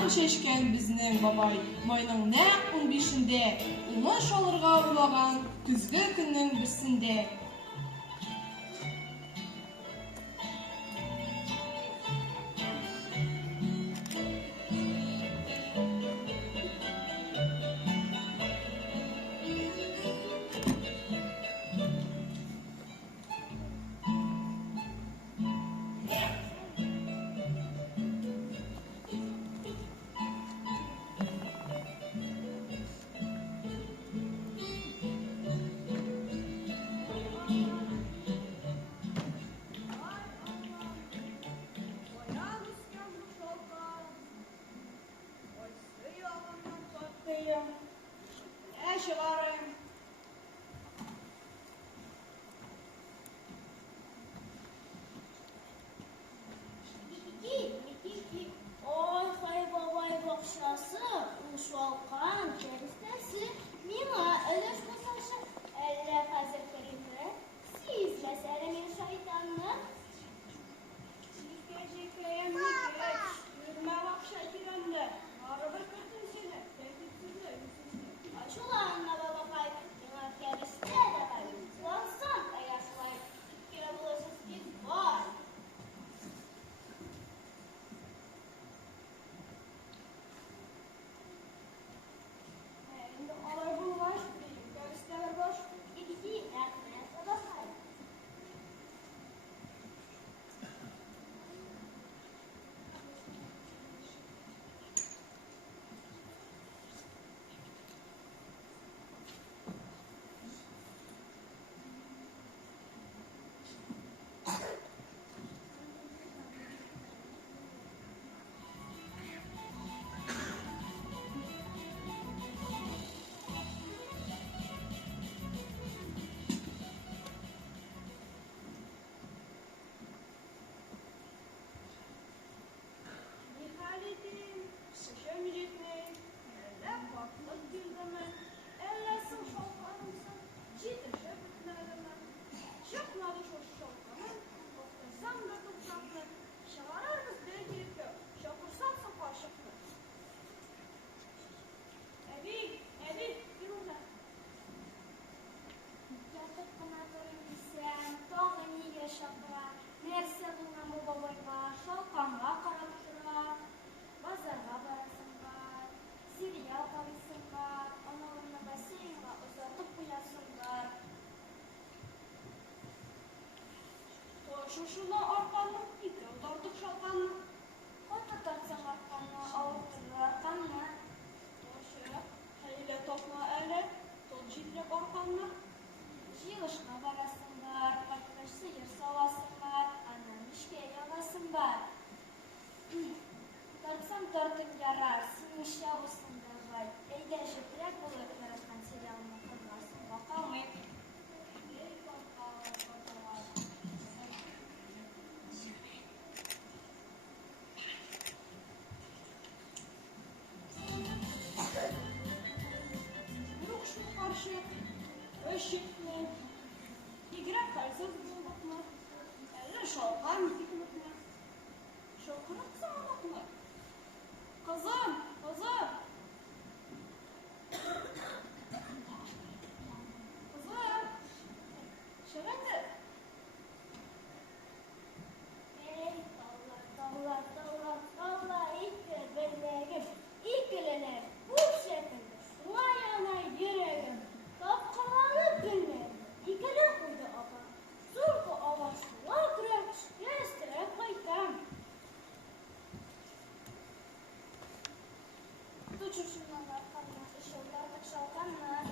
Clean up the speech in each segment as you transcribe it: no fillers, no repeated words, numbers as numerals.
Ан шешкен біздің бабай, майның нәқ 15-інде, ұлы шалырға ұрлаған күзгі күннің бірсінде. Шушыны арқанның, ике ұдардық шалқанның. Қоты тартсаң арқанны, ауыртыры арқанны. Тошы, хәйле топма әлі, тот житлек арқанны. Жиғышқа барасың бар, қайтқаш сиыр саласың бар, анан ішке яғасың бар. Тартсаң тортың ярар, сен іш ябысың да бай. Әйдә жіпірек болып яратқан сериалына қырғасың бақалмай. Öşükle, İgrek kalsız bulduk mu? Elle şalkan yıkılık mı? Şalkırık sağlık mı? Kızım, kızım. Kızım. Şerendi. Ey dağlar, dağlar, dağlar, ilk belleğim, ilk geleler, bu şekilde, sula yana yüreğim. Kapkalanıp gülmedim. İkide koydu abam. Zorku avasılar kırık. Restere koydum. Tuçuşundan arkamdan ışıldardık şalkanlar.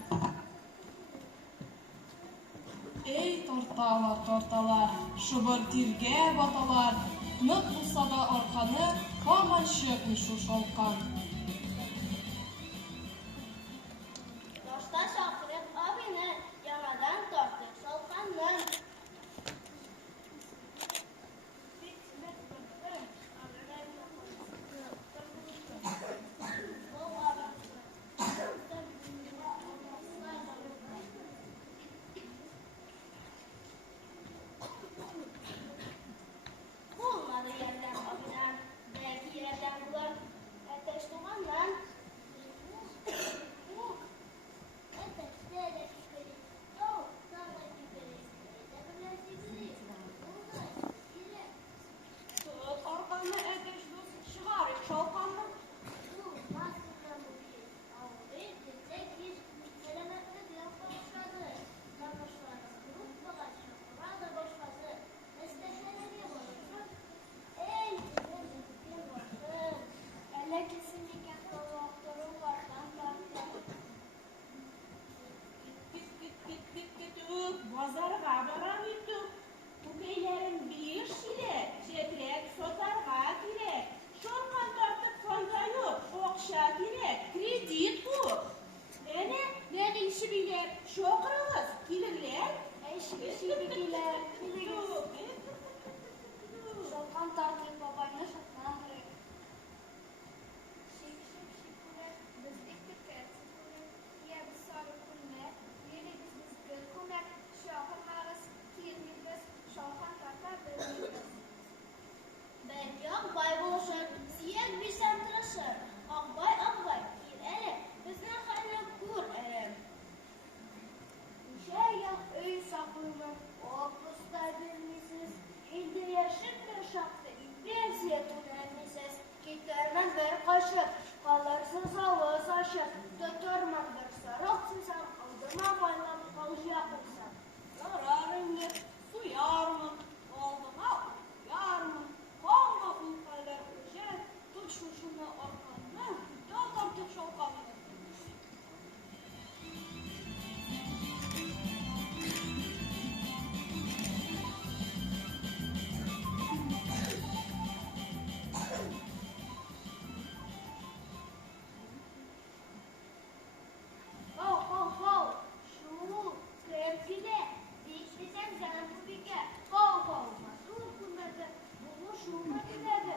Ей, торталар, торталар, шыбыр тирге баталар, нык булса да арканы, һаман чыкмый шул шалкан. Башта шақырып абыны, янадан тартып шалқаннан. Olmadı yerden abıdan, belki yerden bular. Ateş Келесін екен толықтыру бартан тартты. Базарға барам еттік. Көкейлерін 5 келек, жетірек сотарға керек. Шорқан тартып фонда yok, оқша керек, кредит bu. Әне, нәғилші билер, шоқырыңыз, келірлер. Шибикилер, келегіз. Шолқан тартып бабайны шатнағыры. Шик-шик-шикуры, біздік тікәтсі көрі, ия біз сары күнне, елегіз біз гүл көмәк, шоқырмағыз, келмейбіз, шолқан тарта білмейбіз. Бәлки Ақбай болышыр, сиек бейсен тұрышыр. Ақбай, кел әлі, біздің хәлі көр әлі. Uşayak öy saklımı, o pusta bilmişsiniz. Hilde yaşıktır şaktı, pensiye tükenmişsiniz. Gidermen bir kaşık, kalırsız havuz aşık. Tuturman bir sarık çizsem, aldıma baylam kalacaksan. Yararım ne, suyar mı, aldıma uyar mı? Kalma uykalar özel, tut şuşunu orkanını, yoldan tut şokanını. Ho, şu kremkide, dişlisen canım bu bike. Ho, masur kundadı, bunu şuna diledi.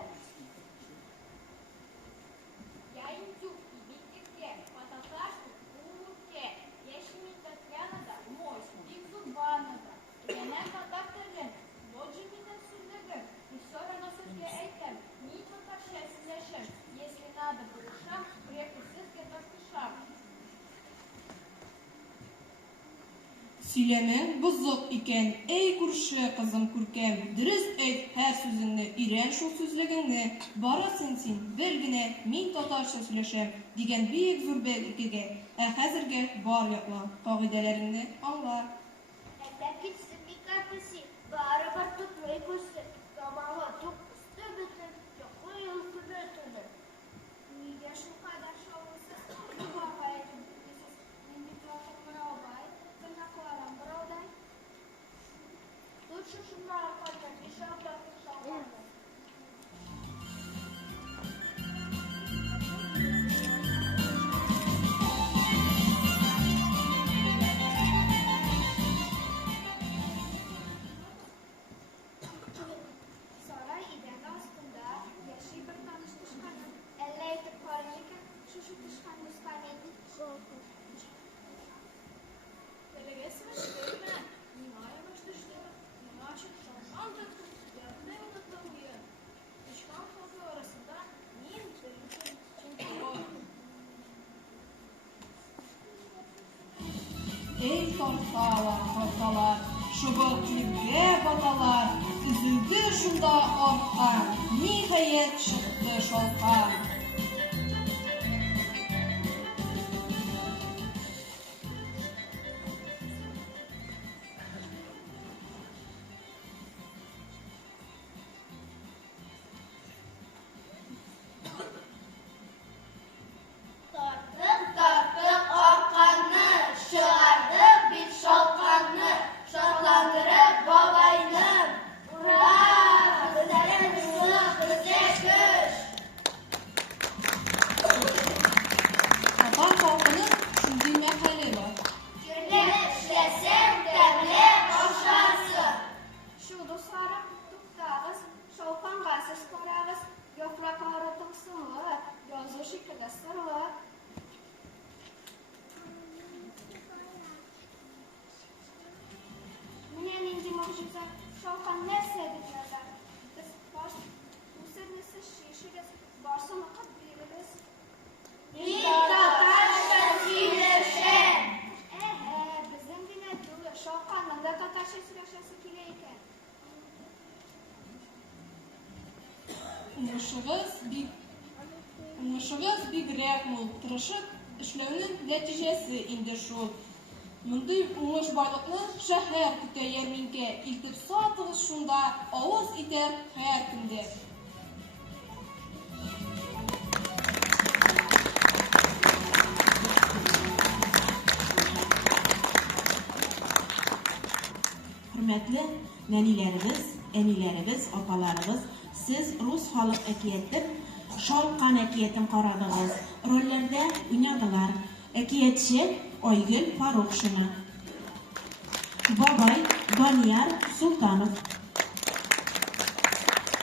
Яйцюк и Битике, Пататашку, Улуке, Яшми Татьянада, Мойс, Бигзубанада. Ленен Татартырген, Доджимитен Сузегін, и все равно сөзге әйтем, ни татарша сілешім, если надо бұрышам, прекі сізге тартышам. Сөйлемен бұзық екен, ей күрші қызым күркем, дұрыс әйт әр сөзіңні, үйрен шул сөзлігіңні, барасын сен, білгіне, мен татарша сөйлешем, деген бейік зор бәлікеге, хәзірге бар яқла, қағиделеріңні аңла. Әдәп кетсін бі кәрпісі, бары бар тұтмай көсі, тамағы тұқ үсті бітін, жоқы елкіні түні. Неге шын қайдар шауысыз, бұға әйтім бүкесіз, менде тұратықмын аубай, тырнақларым бір аудай. Тұтшы шынлары қайдар, беші аудардың шауғаны. Saray idənin astında yaşayıb bir tanış tışqanın, əllə etib qarıyıkən, şuşu tışqan müstəqədi. Televizyon işlerine, nimaya başlaştılar, nimaçık şampan taktım, yardım unuttum uyun. Tışkan topu arasında neyim söylemişim, çünkü o. Ey tortalar, şubıl tilge batalar, üzüldü şunda orkan, nihayet çıktı şolkan. Tarttık orqanı, шығардық бит шалқанны, шотландырып бабайны. Ура! Біздерін жылық бізде күш! Татар халқының шундый мәқәле бар. Күрлеп эшләсәң, тәмләп ашарсың. Шу дусларым, туктагыз, шалқанға сіз карагыз, яфраклары тылсымлы, язу шикелле сырлы. Менә нинди могҗиза, шалкан нәрсә дип язар. Без баш үсәрне сез шишегез, барсын вакыт бирегез. Мин татарча сөйләшәм. Безнең генә түгел, шалканның да татарча сөйләшәсе килә икән. Уңышыгыз бигрәк мул, тырышып эшләүнең нәтиҗәсе инде шул. Мондый уңыш байлыкны шәһәр көтә ярминкә, илтеп сатыгыз шунда, авыз итәр һәр көндә. Hörmətli nənələrimiz, ənilərimiz, apalarımız, siz Rus xalq əkiyyətib Şalqan əkiyyətin qaradığız. Rollərdə oynadılar. Əkiyyətçi Oygül Farukşina, babay Daniyar Sultanov,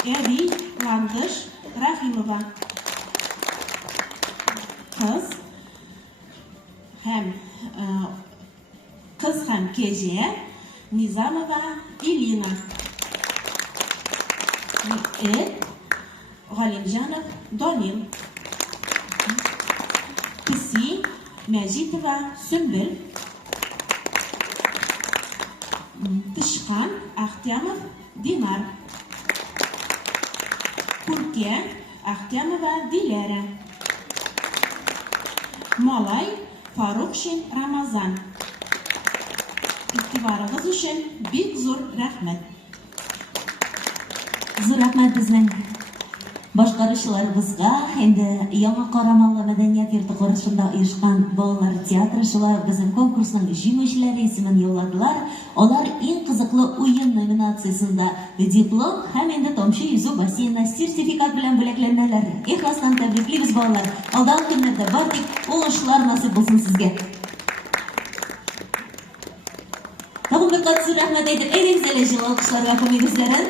əbi Landış Rahimova, kız hem Kece Nizamova Ilina, Galimjanov Danil, Pisi Məcitova Sümbül, Tışkan Axtyamov Dinar, Kurkiya Axtyamova Dilara, Malay Farukşin Ramazan. İtibarınız üçün bik zor rəhmət. Зур рәхмәт безнең башкаручыларыбызга һәм дә яңа карамалы мәдәният йорты карашында оешкан балалар театры шулай безнең конкурсның җиңүчеләре исемен юлладылар. Алар иң кызыклы уен номинациясында диплом һәм инде тамчы йөзү бассейнына сертификат белән бүләкләнәләр. Ихластан тәбриклибез балалар. Алдагы көннәрдә бардык, уңышлар насыйп булсын сезгә. Тагын бер кат зур рәхмәт әйтеп, әйдәгез әле җылы алкышларга күмегезләрен.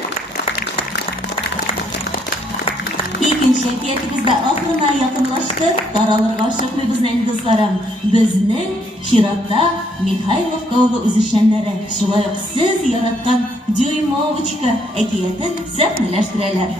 İkinci әкиятебездә ахырына якынлаштык, таралырга ашыкмыйбыз инде дусларым. Безнең чиратта Михайловка улы үзешчәннәре, шулай ук сез яраткан Дюймовочка әкиятен сәхнәләштерәләр.